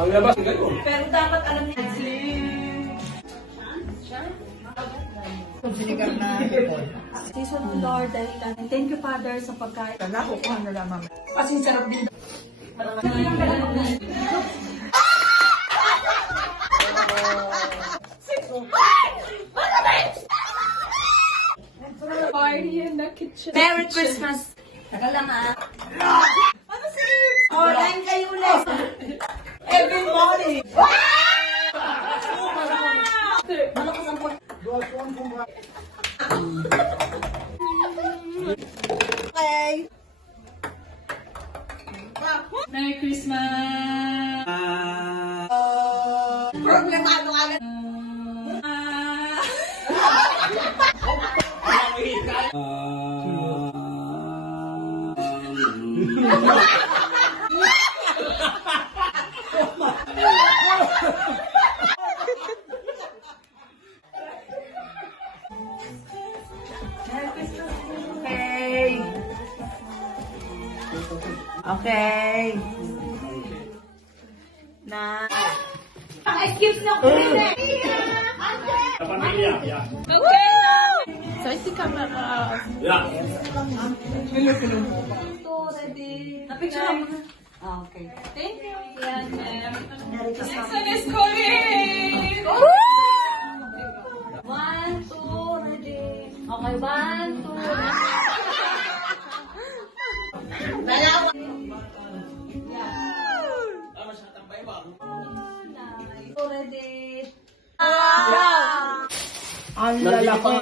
Ang labas, ganun. Pero dapat alam niya. Sinigang na ito. Season of Lord, dahil thank you, Father, sa pagkain. Sana kukuha na lamang. Kasi sarap din. Party in the kitchen. Merry Christmas! Taka lang ah. Ano si? Oh, line kayo ulit. Every morning! Malakas ang po. Okay. Merry Christmas! Problemado ka na. Okay. Okay. Na. I-skip na ko rin eh. Sa pamilya, yeah. Okay na. So, si camera. Yeah. Ready. Na-picture mo na. Okay. Thank you. Yan, ma'am. Next one is Corinne. One, two, ready. Okay, one, two. Dalawa. Ready. Ang lalaki.